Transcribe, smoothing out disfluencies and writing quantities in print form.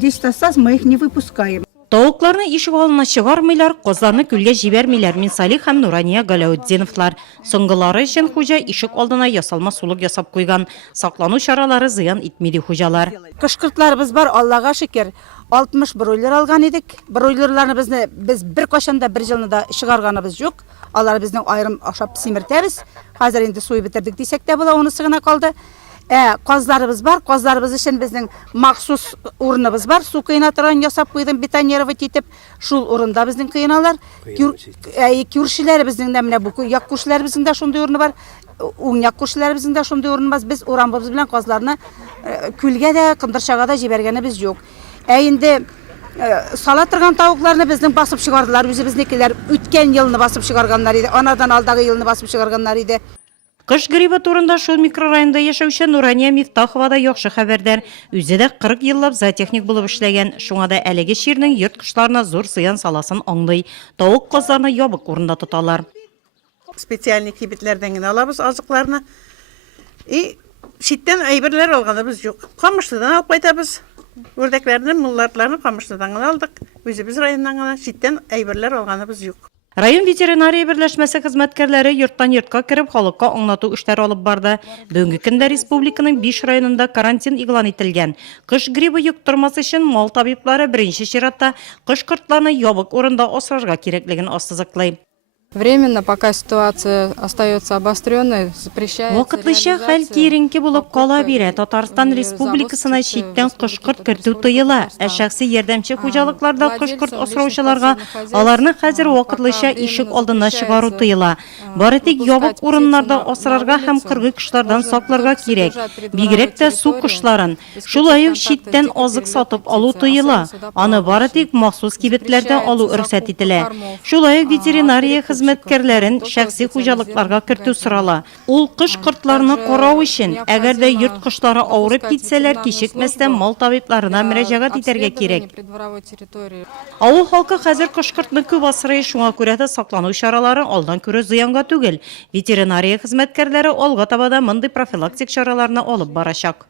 Здесь тасас мы их не выпускаем. Тауыкларны ишек алдына чыгармыйлар, козларны күлгә җибәрмиләр. Минсалих һәм Нурания Галаутдиновлар. Соңгылары өчен хуҗа ишек алдына ясалма сулык ясап куйган. Саклану чаралары зыян итми ди хуҗалар. Кышкыртларыбыз бар, Аллага шөкер. 60 бройлер алган идек. Бройлерларны без бер кашанда бер җылны да чыгарганыбыз юк. Алар безнең айрым ашап симертәбез. Хәзер инде суй битердик дисәк тә була, онысы гына калды. Казларыбыз бар, казларыбыз өчен безнең махсус урыныбыз бар. Су кыйна торган ясап куйдым, бетонировать итеп, шул урында безнең кыйналар. Күршеләребезнең дә менә бу як күршеләребезнең дә шундый урыны бар. Уң як күршеләребезнең дә шундый урыны бар. Без урамыбыз белән казларны күлгә дә, кындырчага да җибәргәнебез юк. Инде сала торган тавыкларны безнең басып чыгардылар, үзебезнекеләр үткән елны басып чыгарганнар иде, анадан алдагы елны басып чыгарганнар иде. Кыш грибы турында шул микрорайонда яшәүче Нурания Мифтахова да яхшы хәбәрдар. Үзе дә 40 еллап зоотехник булып эшләгән. Шуңа да әлеге чирнең йорт кошларына зур зыян саласын аңлый. Тавык казларны ябык урында тоталар. Специальный кибетләрдән генә алабыз азыкларны. Читтән әйберләр алганыбыз юк. Камышлыдан алып кайтабыз. Үрдәкләрне, мулларны Камышлыдан гына алдык. Үзебез районнан гына читтән әйберләр алганыбыз юк. Район ветеринария берләшмәсе хезмәткәрләре йорттан йортка кереп халыкка аңлату эшләре алып барды. Бүгенге көндә республиканың 5 районында карантин игълан ителгән. Кыш грибы юктырмас өчен мал табиблары беренче чиратта кыш-кортларны ябык урында асрарга кирәклеген ассызыклый. Временно, пока ситуация остается обостренной, запрещается... Вакытлыча хәл киеренке булып кала бирә. Татарстан Республикасына читтән кыш-корт кертү тыела. Шәхси ярдәмче хуҗалыкларда кыш-корт асраучыларга аларны хәзер вакытлыча ишек алдына чыгару тыела. Бары тик ябык урыннарда асрарга һәм кыргый кошлардан сакларга кирәк. Бигрәк тә су кошларын. Шулай ук читтән азык сатып алу тыела. Аны бары тик махсус кибетләрдә алу рөхсәт ителә. Шулай ук ветеринария хезмәткәрләрен шәхси хуҗалыкларга кертү сорала. Ул кыш-кортларны карау өчен, әгәр дә йорт кошлары авырып китсәләр, кичекмәстән мал табибларына мөрәҗәгать итәргә кирәк. Авыл халкы хәзер кыш-кортны күп асрый, шуңа күрә дә саклану чаралары алдан күрә зыянга түгел. Ветеринария хезмәткәрләре алга таба да мондый профилактик чараларны алып барачак.